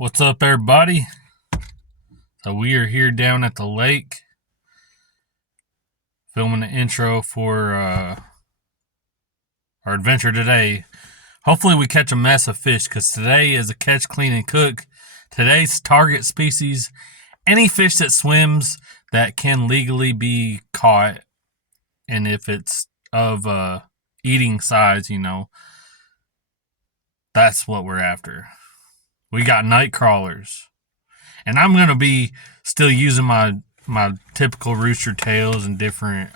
What's up, everybody? So we are here down at the lake filming the intro for our adventure today. Hopefully we catch a mess of fish, because today is a catch, clean, and cook. Today's target species, any fish that swims that can legally be caught, and if it's of eating size, that's what we're after. We got night crawlers. And I'm going to be still using my typical rooster tails and different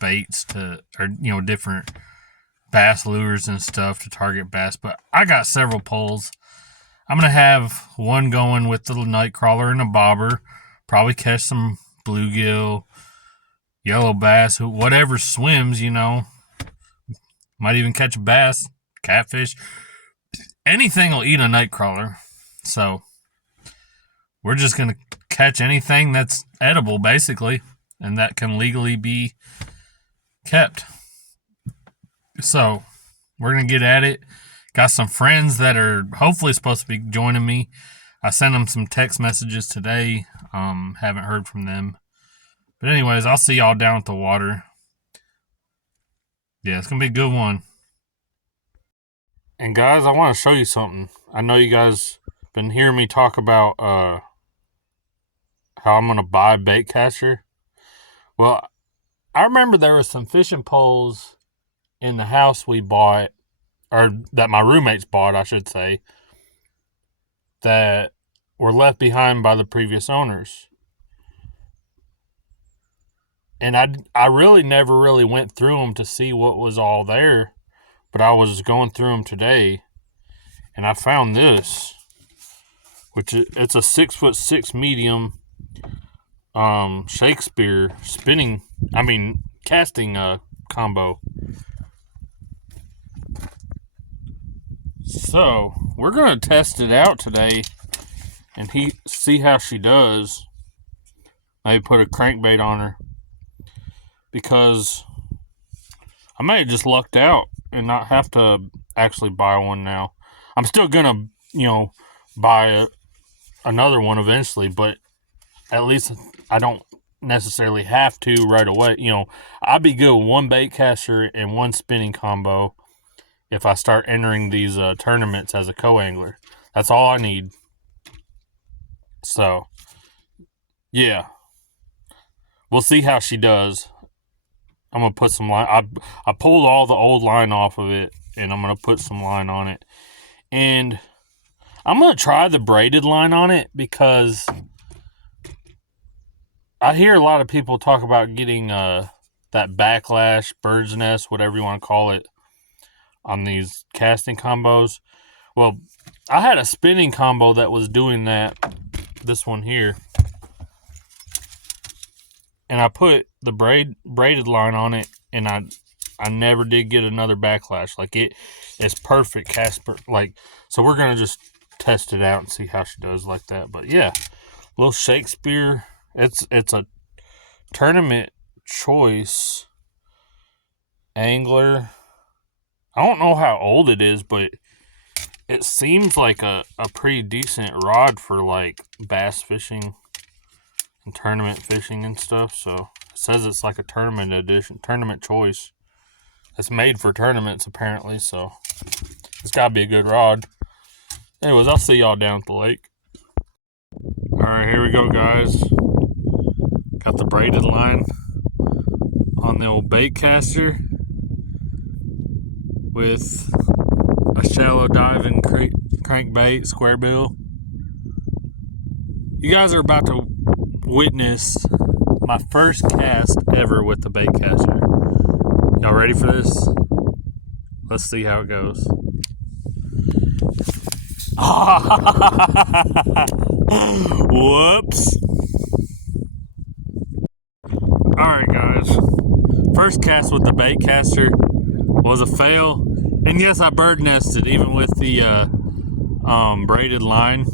baits different bass lures and stuff to target bass. But I got several poles. I'm going to have one going with the night crawler and a bobber. Probably catch some bluegill, yellow bass, whatever swims, Might even catch a bass, catfish. Anything will eat a night crawler. So we're just going to catch anything that's edible, basically, and that can legally be kept. So we're going to get at it. Got some friends that are hopefully supposed to be joining me. I sent them some text messages today. Haven't heard from them. But anyways, I'll see y'all down at the water. Yeah, it's going to be a good one. And guys, I want to show you something. I know you guys been hearing me talk about how I'm going to buy a bait catcher. Well, I remember there was some fishing poles in the house we bought, or that my roommates bought, I should say, that were left behind by the previous owners. And I really never really went through them to see what was all there, but I was going through them today, and I found this, which it's a 6'6" medium Shakespeare casting combo. So we're gonna test it out today and see how she does. Maybe put a crankbait on her, because I may have just lucked out and not have to actually buy one now. I'm still gonna buy another one eventually, but at least I don't necessarily have to right away. I'd be good with one bait caster and one spinning combo if I start entering these tournaments as a co-angler. That's all I need. So, yeah. We'll see how she does. I'm going to put some line. I pulled all the old line off of it, and I'm going to put some line on it. And I'm going to try the braided line on it, because I hear a lot of people talk about getting that backlash, bird's nest, whatever you want to call it, on these casting combos. Well, I had a spinning combo that was doing that, this one here, and I put the braided line on it, and I never did get another backlash. Like, it's perfect Casper. So we're gonna just test it out and see how she does like that. But yeah, little Shakespeare. It's a tournament choice angler. I don't know how old it is, but it seems like a pretty decent rod for bass fishing and tournament fishing and stuff. So it says it's like a tournament edition, tournament choice. It's made for tournaments apparently, so it's gotta be a good rod. Anyways, I'll see y'all down at the lake. Alright, here we go, guys. Got the braided line on the old bait caster with a shallow diving crankbait, square bill. You guys are about to witness my first cast ever with the bait caster. Y'all ready for this? Let's see how it goes. Whoops. Alright, guys. First cast with the bait caster was a fail. And yes, I bird nested even with the braided line.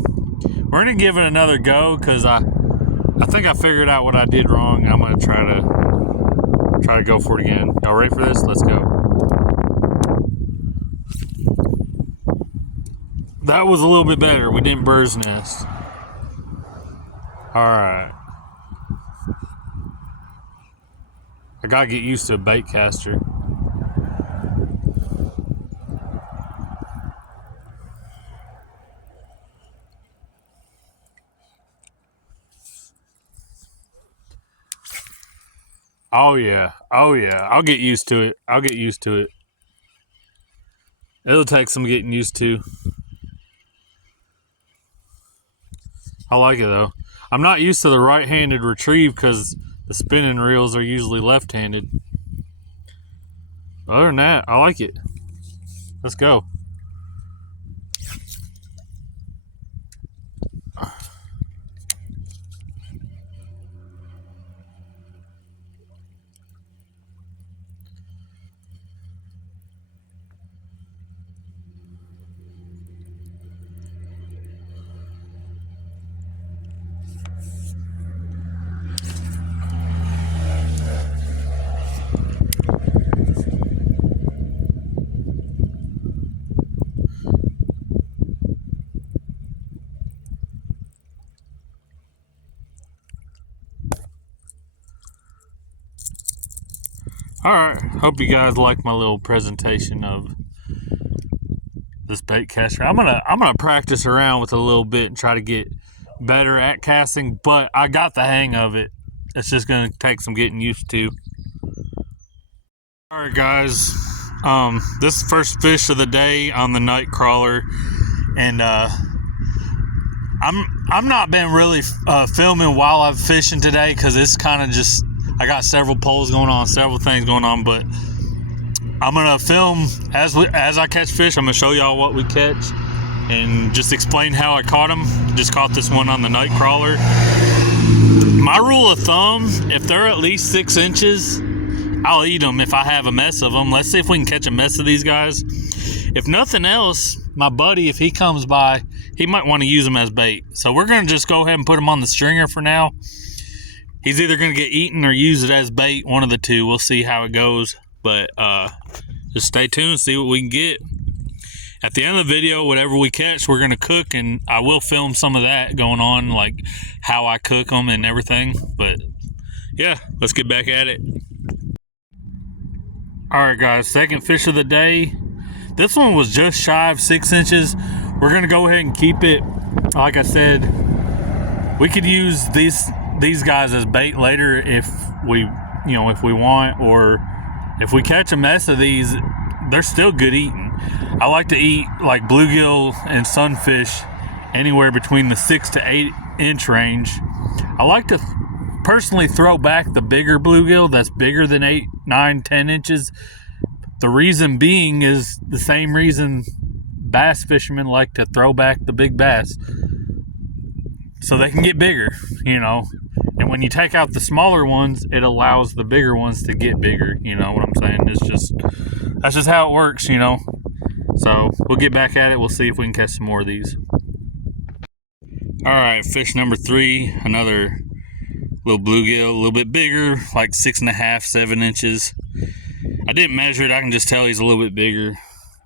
We're going to give it another go, because I think I figured out what I did wrong. I'm going to try to go for it again. Y'all ready for this? Let's go. That was a little bit better. We didn't bird's nest. Alright. I gotta get used to a bait caster. Oh yeah. Oh yeah. I'll get used to it. It'll take some getting used to. I like it though. I'm not used to the right-handed retrieve because the spinning reels are usually left-handed. Other than that, I like it. Let's go. Alright, hope you guys like my little presentation of this bait caster. I'm gonna practice around with it a little bit and try to get better at casting, but I got the hang of it. It's just gonna take some getting used to. Alright guys, this is the first fish of the day on the night crawler, and I'm not been really filming while I'm fishing today because it's kind of just, I got several poles going on, several things going on, but I'm gonna film as I catch fish. I'm gonna show y'all what we catch and just explain how I caught them. Just caught this one on the night crawler. My rule of thumb, if they're at least 6 inches, I'll eat them if I have a mess of them. Let's see if we can catch a mess of these guys. If nothing else, my buddy, if he comes by, he might want to use them as bait. So we're gonna just go ahead and put them on the stringer for now. He's either gonna get eaten or use it as bait, one of the two. We'll see how it goes. But just stay tuned, see what we can get. At the end of the video, whatever we catch, we're gonna cook, and I will film some of that going on, like how I cook them and everything. But yeah, let's get back at it. All right guys, second fish of the day. This one was just shy of 6 inches. We're gonna go ahead and keep it. Like I said, we could use these guys as bait later if we want, or if we catch a mess of these, they're still good eating. I like to eat like bluegill and sunfish anywhere between the 6 to 8 inch range. I like to personally throw back the bigger bluegill that's bigger than 8, 9, 10 inches. The reason being is the same reason bass fishermen like to throw back the big bass, so they can get bigger, And when you take out the smaller ones, it allows the bigger ones to get bigger. You know what I'm saying? That's just how it works, So we'll get back at it. We'll see if we can catch some more of these. All right, fish number 3, another little bluegill, a little bit bigger, like 6.5, 7 inches. I didn't measure it. I can just tell he's a little bit bigger.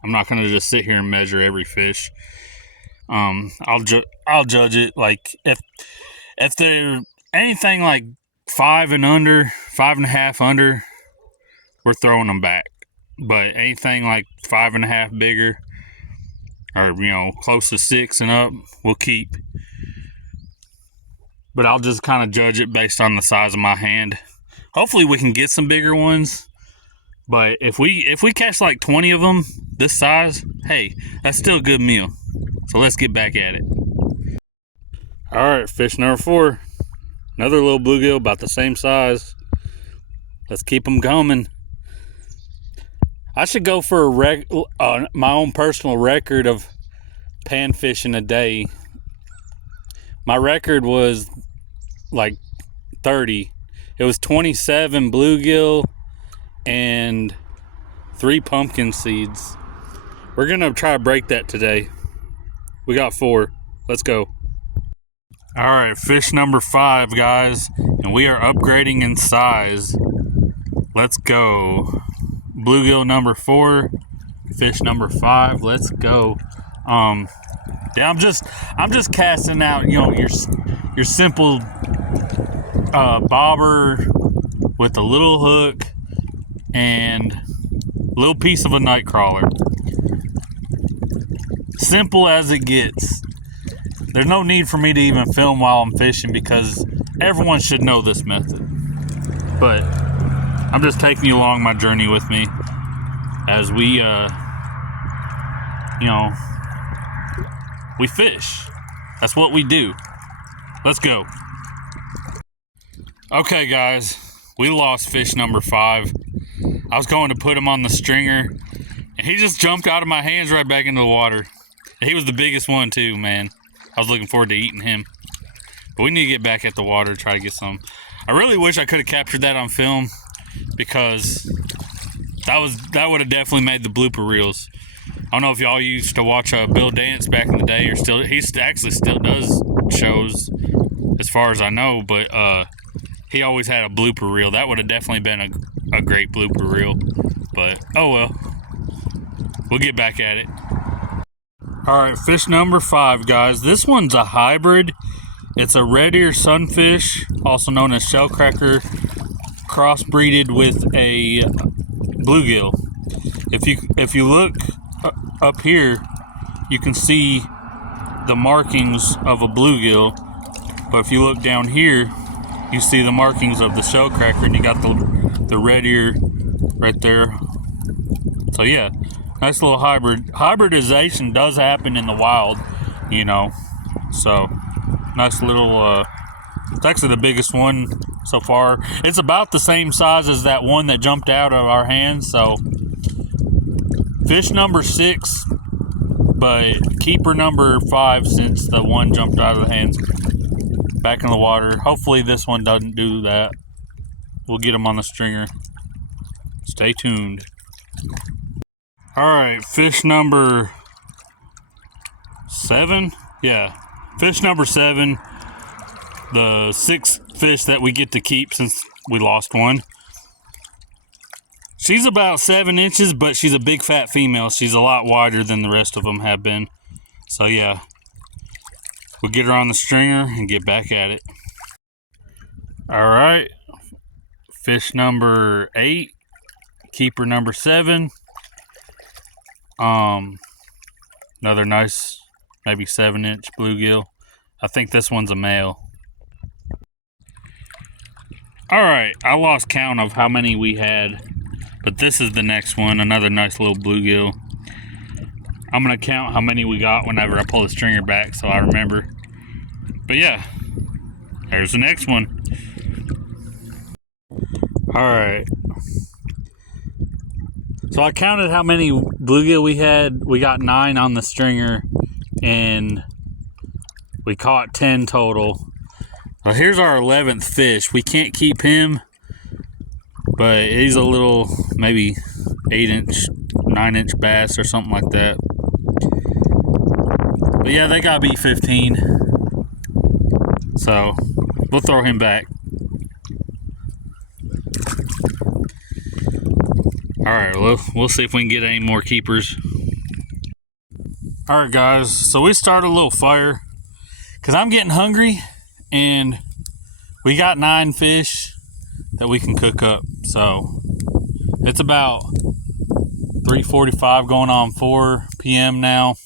I'm not gonna just sit here and measure every fish. I'll judge it like if they're anything like 5 and under, 5.5 under, we're throwing them back. But anything like 5.5 bigger, or close to 6 and up, we'll keep. But I'll just kind of judge it based on the size of my hand. Hopefully we can get some bigger ones. But if we catch like 20 of them this size, hey, that's still a good meal. So let's get back at it. All right, fish number 4. Another little bluegill about the same size. Let's keep them coming. I should go for my own personal record of pan fishing a day. My record was like 30. It was 27 bluegill and 3 pumpkin seeds. We're gonna try to break that today. We got 4. Let's go. All right, fish number 5, guys, and we are upgrading in size. Let's go. Bluegill number 4, fish number 5. Let's go. Yeah, I'm just casting out, your simple bobber with a little hook and a little piece of a night crawler. Simple as it gets. There's no need for me to even film while I'm fishing because everyone should know this method. But I'm just taking you along my journey with me as we, we fish. That's what we do. Let's go. Okay, guys, we lost fish number 5. I was going to put him on the stringer, and he just jumped out of my hands right back into the water. He was the biggest one too, man. I was looking forward to eating him. But we need to get back at the water, try to get some. I really wish I could have captured that on film because that would have definitely made the blooper reels. I don't know if y'all used to watch Bill Dance back in the day, or he actually still does shows, as far as I know. But he always had a blooper reel. That would have definitely been a great blooper reel. But oh well, we'll get back at it. All right, fish number 5, guys. This one's a hybrid. It's a red ear sunfish, also known as shellcracker, crossbreeded with a bluegill. If you look up here, you can see the markings of a bluegill. But if you look down here, you see the markings of the shellcracker, and you got the red ear right there. So yeah, nice little hybrid. Hybridization does happen in the wild, So nice little. It's actually the biggest one so far. It's about the same size as that one that jumped out of our hands. So fish number 6, but keeper number 5 since the one jumped out of the hands. Back in the water. Hopefully this one doesn't do that. We'll get him on the stringer. Stay tuned. Alright, fish number 7. Yeah, fish number 7. The 6th fish that we get to keep since we lost one. She's about 7 inches, but she's a big fat female. She's a lot wider than the rest of them have been. So yeah, we'll get her on the stringer and get back at it. All right, fish number 8, keeper number 7. Another nice, maybe 7-inch bluegill. I think this one's a male. All right, I lost count of how many we had, but this is the next one, another nice little bluegill. I'm gonna count how many we got whenever I pull the stringer back so I remember. But yeah, there's the next one. All right. So I counted how many bluegill we had. We got 9 on the stringer, and we caught 10 total. Well, here's our 11th fish. We can't keep him, but he's a little, maybe 8-inch, 9-inch bass or something like that. But yeah, they gotta be 15. So we'll throw him back. All right, we'll see if we can get any more keepers. All right, guys, so we started a little fire because I'm getting hungry, and we got 9 fish that we can cook up. So it's about 3:45 going on 4 p.m. now.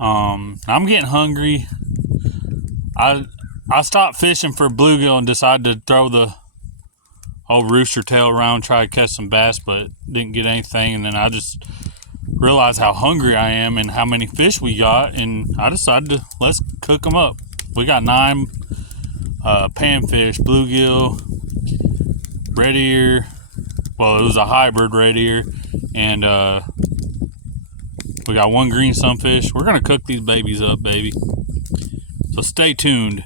I'm getting hungry. I stopped fishing for bluegill and decided to throw the old rooster tail around, try to catch some bass, but didn't get anything. And then I just realized how hungry I am and how many fish we got, and I decided to let's cook them up. We got 9 panfish, bluegill, red ear. Well, it was a hybrid red ear, and we got 1 green sunfish. We're gonna cook these babies up, baby. So stay tuned.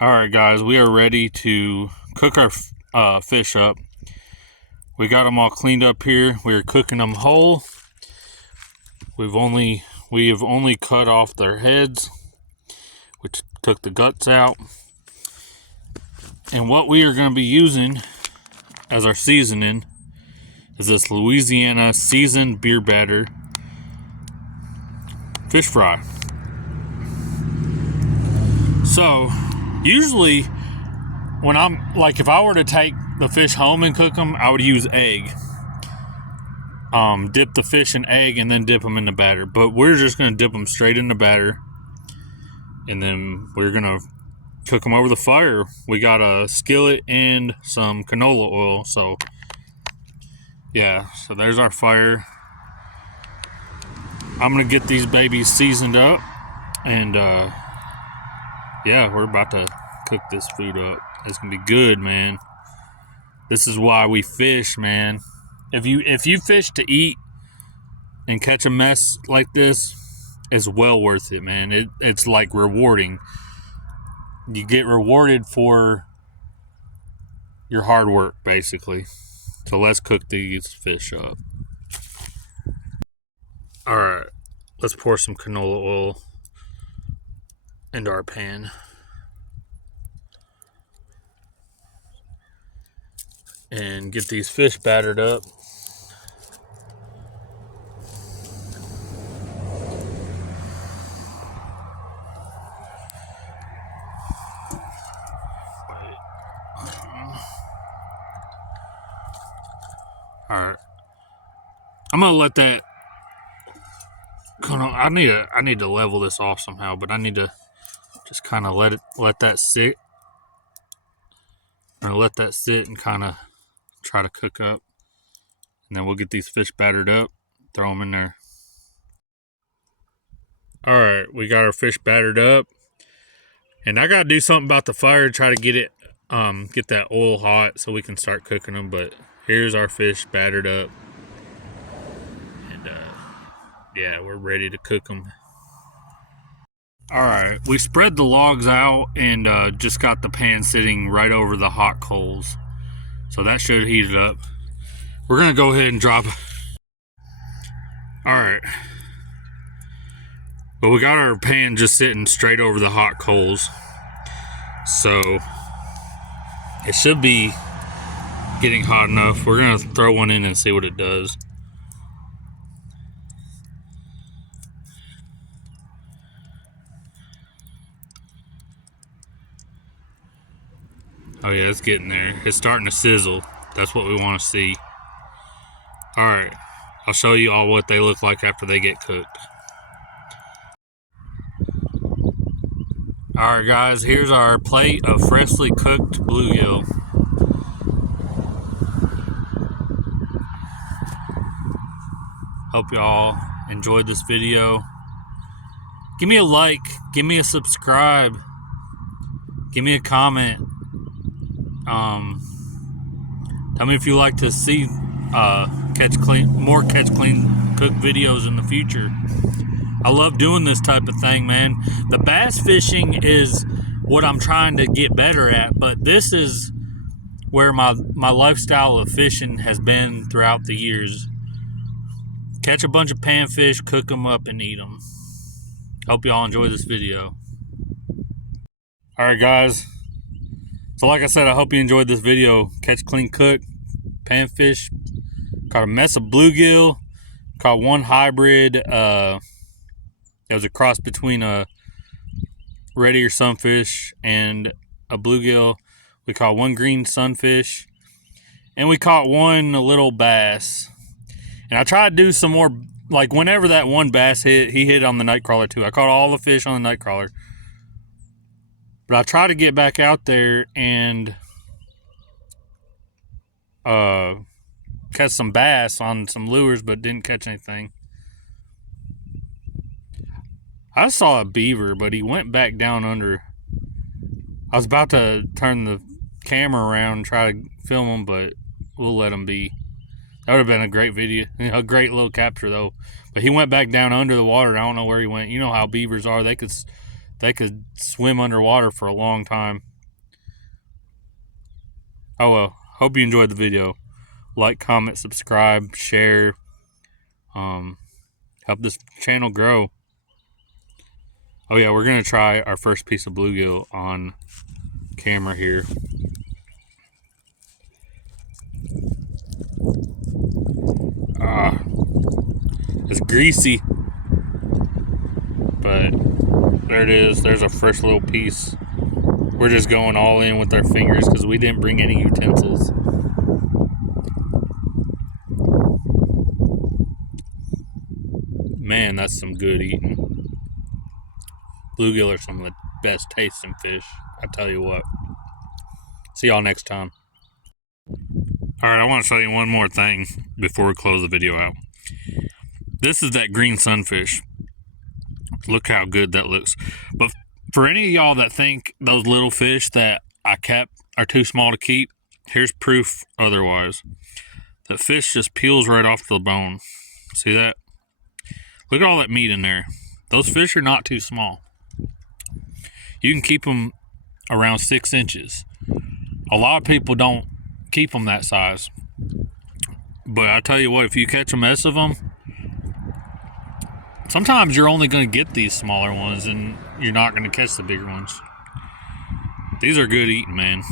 All right, guys, we are ready to cook our fish up. We got them all cleaned up here. We are cooking them whole. We have only cut off their heads, which took the guts out. And what we are going to be using as our seasoning is this Louisiana seasoned beer batter. fish fry. So usually when I'm like, if I were to take the fish home and cook them, I would use egg. Dip the fish in egg and then dip them in the batter. But we're just going to dip them straight in the batter. And then we're going to cook them over the fire. We got a skillet and some canola oil. So, yeah. So there's our fire. I'm going to get these babies seasoned up. And, yeah, we're about to cook this food up. It's going to be good, man. This is why we fish, man. If you fish to eat and catch a mess like this, it's well worth it, man. It's like rewarding. You get rewarded for your hard work, basically. So let's cook these fish up. All right, let's pour some canola oil into our pan. And get these fish battered up. Alright. I'm gonna let that I need to level this off somehow, but I need to just kinda let that sit. I'm gonna let that sit and kinda try to cook up. And then we'll get these fish battered up, throw them in there. Alright, we got our fish battered up. And I gotta do something about the fire to try to get it get that oil hot so we can start cooking them. But here's our fish battered up. And yeah, we're ready to cook them. Alright, we spread the logs out and just got the pan sitting right over the hot coals. So that should heat it up. We're gonna go ahead and drop. Alright. But we got our pan just sitting straight over the hot coals. So it should be getting hot enough. We're gonna throw one in and see what it does. Oh yeah, it's getting there. It's starting to sizzle. That's what we want to see. Alright, I'll show you all what they look like after they get cooked. Alright guys, here's our plate of freshly cooked bluegill. Hope y'all enjoyed this video. Give me a like, give me a subscribe, give me a comment. Tell me if you like to see more catch clean cook videos in the future. I love doing this type of thing, man. The bass fishing is what I'm trying to get better at, but this is where my lifestyle of fishing has been throughout the years. Catch a bunch of panfish, cook them up, and eat them. Hope y'all enjoy this video. Alright guys, so like I said, I hope you enjoyed this video. Catch, clean, cook, panfish. Caught a mess of bluegill. Caught one hybrid. It was a cross between a red ear sunfish and a bluegill. We caught one green sunfish. And we caught one little bass. And I tried to do some more, like whenever that one bass hit, he hit on the nightcrawler too. I caught all the fish on the nightcrawler. But I tried to get back out there and catch some bass on some lures, but didn't catch anything. I saw a beaver, but he went back down under. I was about to turn the camera around and try to film him, but we'll let him be. That would have been a great video, a great little capture though. But he went back down under the water. I don't know where he went. You know how beavers are. They could swim underwater for a long time. Oh well, hope you enjoyed the video. Like, comment, subscribe, share. Help this channel grow. Oh yeah, we're gonna try our first piece of bluegill on camera here. It's greasy. But there it is. There's a fresh little piece. We're just going all in with our fingers because we didn't bring any utensils. Man, that's some good eating. Bluegill are some of the best tasting fish. I tell you what. See y'all next time. Alright, I want to show you one more thing before we close the video out. This is that green sunfish. Look how good that looks. But for any of y'all that think those little fish that I kept are too small to keep, here's proof otherwise. The fish just peels right off the bone. See that? Look at all that meat in there. Those fish are not too small. You can keep them around 6 inches. A lot of people don't keep them that size. But I tell you what, if you catch a mess of them, sometimes you're only going to get these smaller ones and you're not going to catch the bigger ones. These are good eating, man.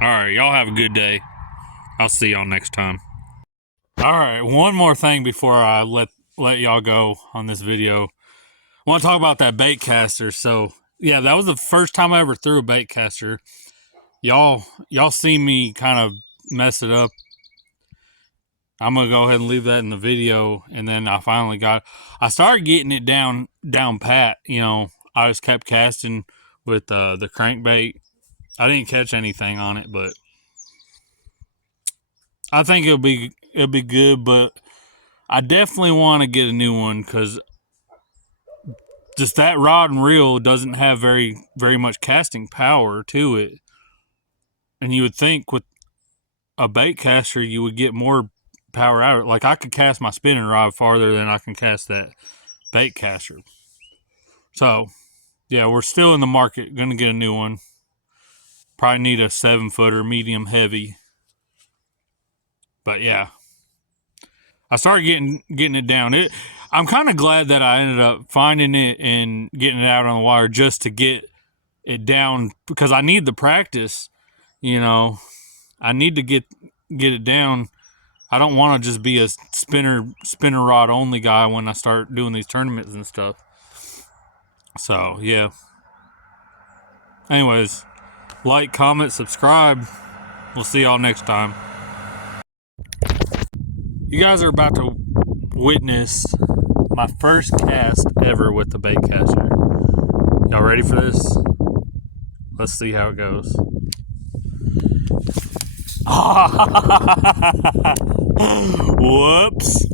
Alright, y'all have a good day. I'll see y'all next time. Alright, one more thing before I let y'all go on this video. I want to talk about that bait caster. So, yeah, that was the first time I ever threw a bait caster. Y'all seen me kind of mess it up. I'm gonna go ahead and leave that in the video, and then I started getting it down pat. You know, I just kept casting with the crankbait. I didn't catch anything on it, but I think it'll be good. But I definitely want to get a new one because just that rod and reel doesn't have very much casting power to it, and you would think with a bait caster you would get more power out of it. Like I could cast my spinning rod farther than I can cast that bait caster. So yeah, we're still in the market. Gonna get a new one. Probably need a 7-footer, medium heavy. But yeah, I started getting it down. I'm kind of glad that I ended up finding it and getting it out on the wire just to get it down because I need the practice. You know, I need to get it down. I don't want to just be a spinner rod only guy when I start doing these tournaments and stuff. So, yeah. Anyways, like, comment, subscribe. We'll see y'all next time. You guys are about to witness my first cast ever with the bait caster. Y'all ready for this? Let's see how it goes. Whoops.